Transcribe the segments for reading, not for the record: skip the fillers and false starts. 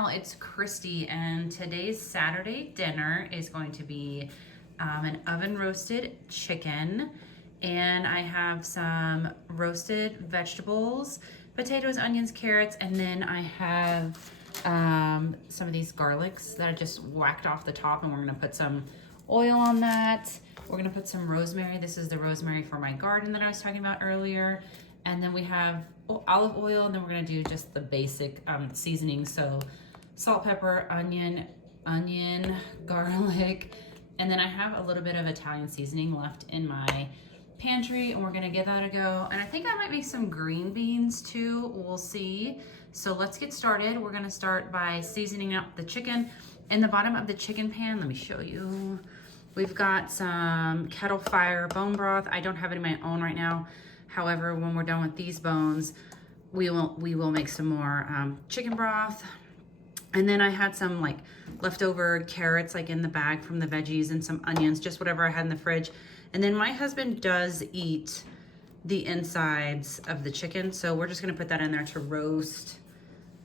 channel. It's Christy, and today's Saturday dinner is going to be an oven roasted chicken, and I have some roasted vegetables, potatoes, onions, carrots, and then I have some of these garlics that I just whacked off the top, and we're gonna put some oil on that. We're gonna put some rosemary. This is the rosemary for my garden that I was talking about earlier. And then we have olive oil, and then we're gonna do just the basic seasoning. So salt, pepper, onion, garlic, and then I have a little bit of Italian seasoning left in my pantry, and we're gonna give that a go. And I think I might make some green beans too, we'll see. So let's get started. We're gonna start by seasoning up the chicken. In the bottom of the chicken pan, let me show you. We've got some kettle fire bone broth. I don't have it in my own right now. However, when we're done with these bones, we will make some more chicken broth. And then I had some like leftover carrots like in the bag from the veggies, and some onions, just whatever I had in the fridge. And then my husband does eat the insides of the chicken, so we're just gonna put that in there to roast.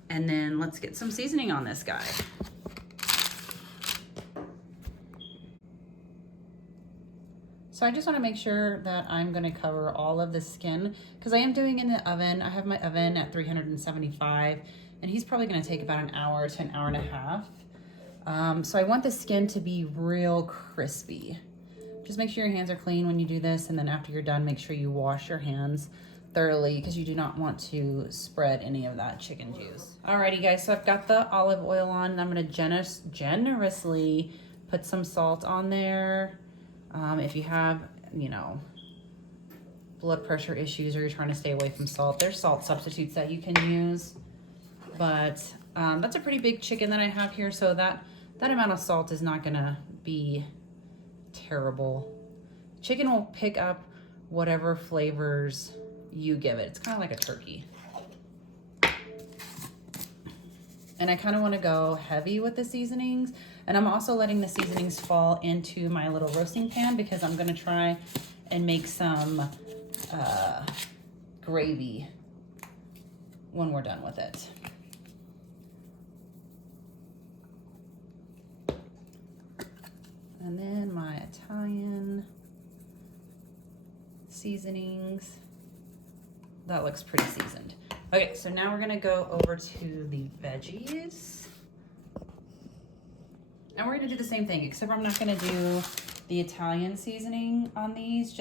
And then let's get some seasoning on this guy. So I just want to make sure that I'm going to cover all of the skin, because I am doing in the oven. I have my oven at 375, and he's probably going to take about an hour to an hour and a half. So I want the skin to be real crispy. Just make sure your hands are clean when you do this, and then after you're done, make sure you wash your hands thoroughly, because you do not want to spread any of that chicken juice. Alrighty guys, so I've got the olive oil on, and I'm going to generously put some salt on there. If you have, you know, blood pressure issues, or you're trying to stay away from salt, there's salt substitutes that you can use. But that's a pretty big chicken that I have here, so that amount of salt is not gonna be terrible. Chicken will pick up whatever flavors you give it. It's kind of like a turkey. And I kind of want to go heavy with the seasonings. And I'm also letting the seasonings fall into my little roasting pan, because I'm going to try and make some gravy when we're done with it. And then my Italian seasonings. That looks pretty seasoned. Okay, so now we're gonna go over to the veggies. And we're gonna do the same thing, except I'm not gonna do the Italian seasoning on these,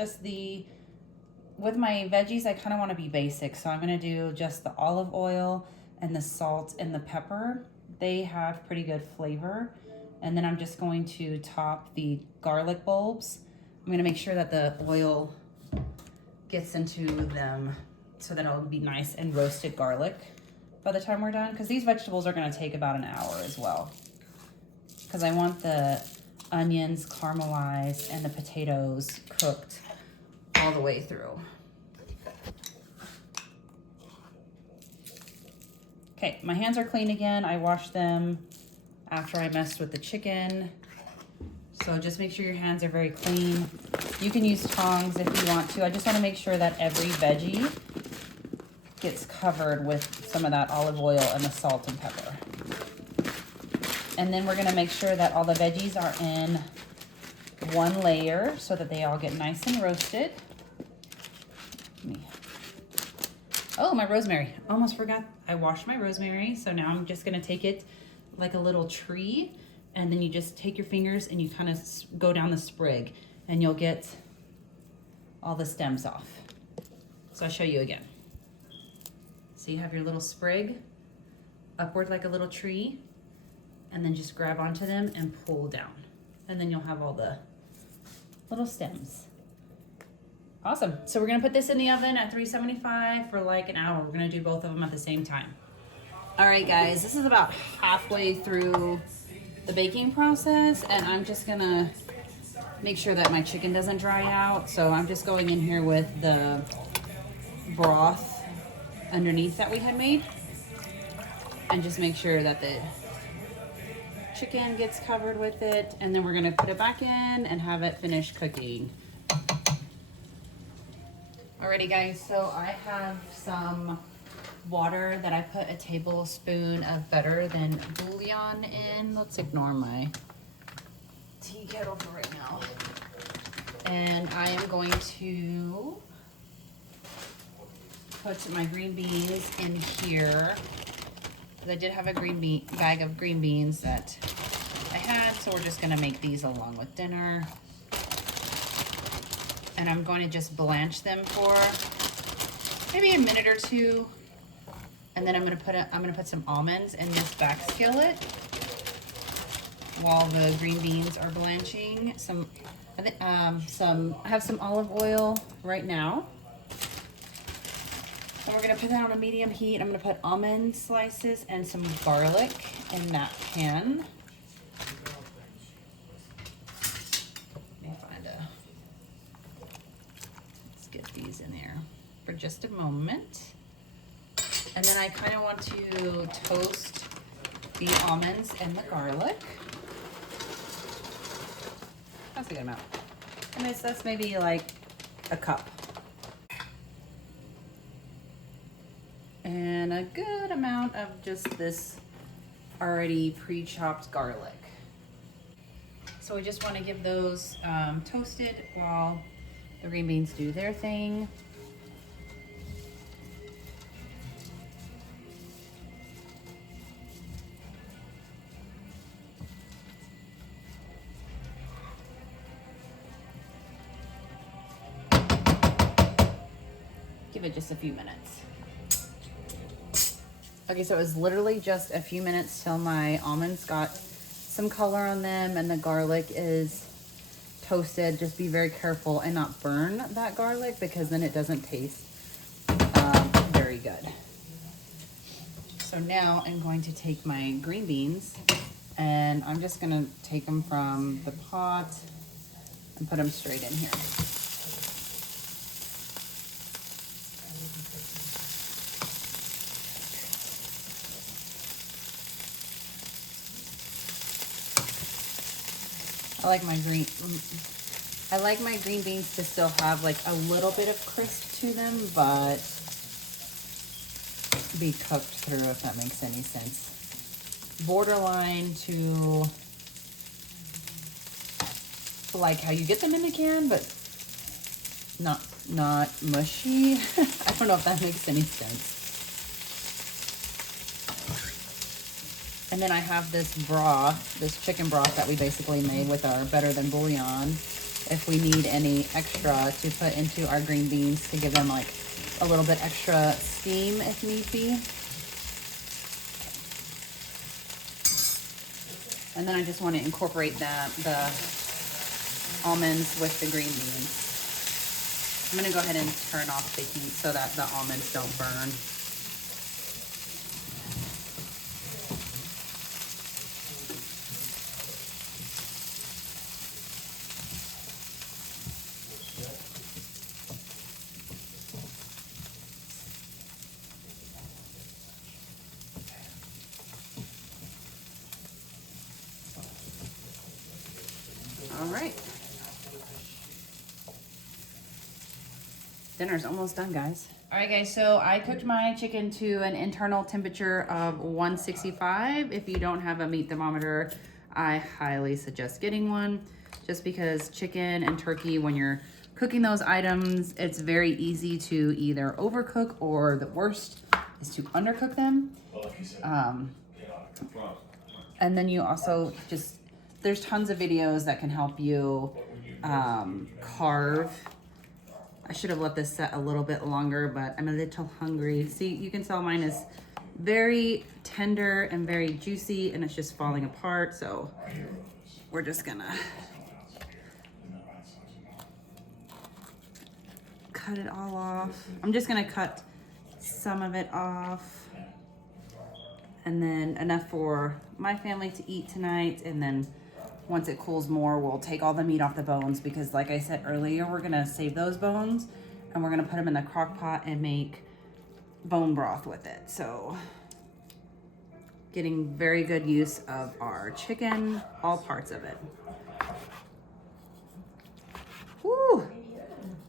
with my veggies, I kinda wanna be basic. So I'm gonna do just the olive oil and the salt and the pepper. They have pretty good flavor. And then I'm just going to top the garlic bulbs. I'm gonna make sure that the oil gets into them, so that it'll be nice and roasted garlic by the time we're done, because these vegetables are going to take about an hour as well, because I want the onions caramelized and the potatoes cooked all the way through. Okay, my hands are clean again. I washed them after I messed with the chicken, so just make sure your hands are very clean. You can use tongs if you want to. I just want to make sure that every veggie gets covered with some of that olive oil and the salt and pepper. And then we're going to make sure that all the veggies are in one layer, so that they all get nice and roasted. Oh, my rosemary. Almost forgot. I washed my rosemary, so now I'm just going to take it like a little tree, and then you just take your fingers and you kind of go down the sprig, and you'll get all the stems off. So I'll show you again. So you have your little sprig upward like a little tree, and then just grab onto them and pull down. And then you'll have all the little stems. Awesome. So we're gonna put this in the oven at 375 for like an hour. We're gonna do both of them at the same time. All right, guys, this is about halfway through the baking process, and I'm just gonna make sure that my chicken doesn't dry out. So I'm just going in here with the broth underneath that we had made, and just make sure that the chicken gets covered with it, and then we're gonna put it back in and have it finish cooking. Alrighty guys, so I have some water that I put a tablespoon of better than bouillon in. Let's ignore my tea kettle for right now. And I am going to put my green beans in here. I did have a bag of green beans that I had, so we're just gonna make these along with dinner. And I'm going to just blanch them for maybe a minute or two. And then I'm gonna put some almonds in this back skillet while the green beans are blanching. I have some olive oil right now. And we're gonna put that on a medium heat. I'm gonna put almond slices and some garlic in that pan. Let's get these in there for just a moment. And then I kind of want to toast the almonds and the garlic. That's a good amount. And that's maybe like a cup. And a good amount of just this already pre-chopped garlic. So we just want to give those toasted while the green beans do their thing. Give it just a few minutes. Okay, so it was literally just a few minutes till my almonds got some color on them and the garlic is toasted. Just be very careful and not burn that garlic because then it doesn't taste very good. So now I'm going to take my green beans and I'm just gonna take them from the pot and put them straight in here. I like my green beans to still have like a little bit of crisp to them, but be cooked through, if that makes any sense. Borderline to like how you get them in the can, but not mushy. I don't know if that makes any sense. And then I have this broth, this chicken broth that we basically made with our better than bouillon. If we need any extra to put into our green beans to give them like a little bit extra steam if need be. And then I just want to incorporate the almonds with the green beans. I'm going to go ahead and turn off the heat so that the almonds don't burn. All right. Dinner's almost done, guys. All right, guys, so I cooked my chicken to an internal temperature of 165. If you don't have a meat thermometer, I highly suggest getting one, just because chicken and turkey, when you're cooking those items, it's very easy to either overcook or the worst is to undercook them. And then you also just, there's tons of videos that can help you carve. I should have let this set a little bit longer, but I'm a little hungry. See, you can tell mine is very tender and very juicy and it's just falling apart. So we're just gonna cut it all off. I'm just gonna cut some of it off and then enough for my family to eat tonight. And then once it cools more, we'll take all the meat off the bones because like I said earlier, we're gonna save those bones and we're gonna put them in the crock pot and make bone broth with it. So getting very good use of our chicken, all parts of it. Woo!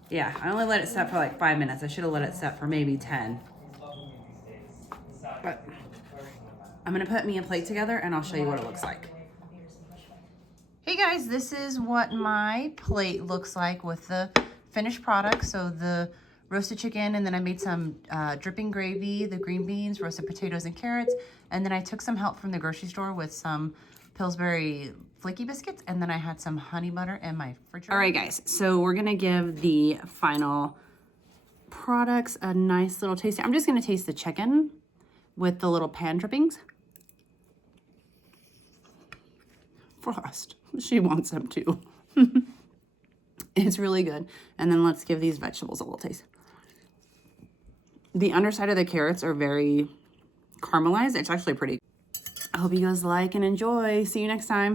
Yeah, I only let it set for like 5 minutes. I should have let it set for maybe 10. I'm gonna put me a plate together and I'll show you what it looks like. Hey guys, this is what my plate looks like with the finished product. So the roasted chicken, and then I made some dripping gravy, the green beans, roasted potatoes and carrots. And then I took some help from the grocery store with some Pillsbury flaky biscuits. And then I had some honey butter in my refrigerator. All right guys, so we're gonna give the final products a nice little taste. I'm just gonna taste the chicken with the little pan drippings. Frost, she wants them too. It's really good. And then let's give these vegetables a little taste. The underside of the carrots are very caramelized. It's actually pretty. I hope you guys like and enjoy. See you next time.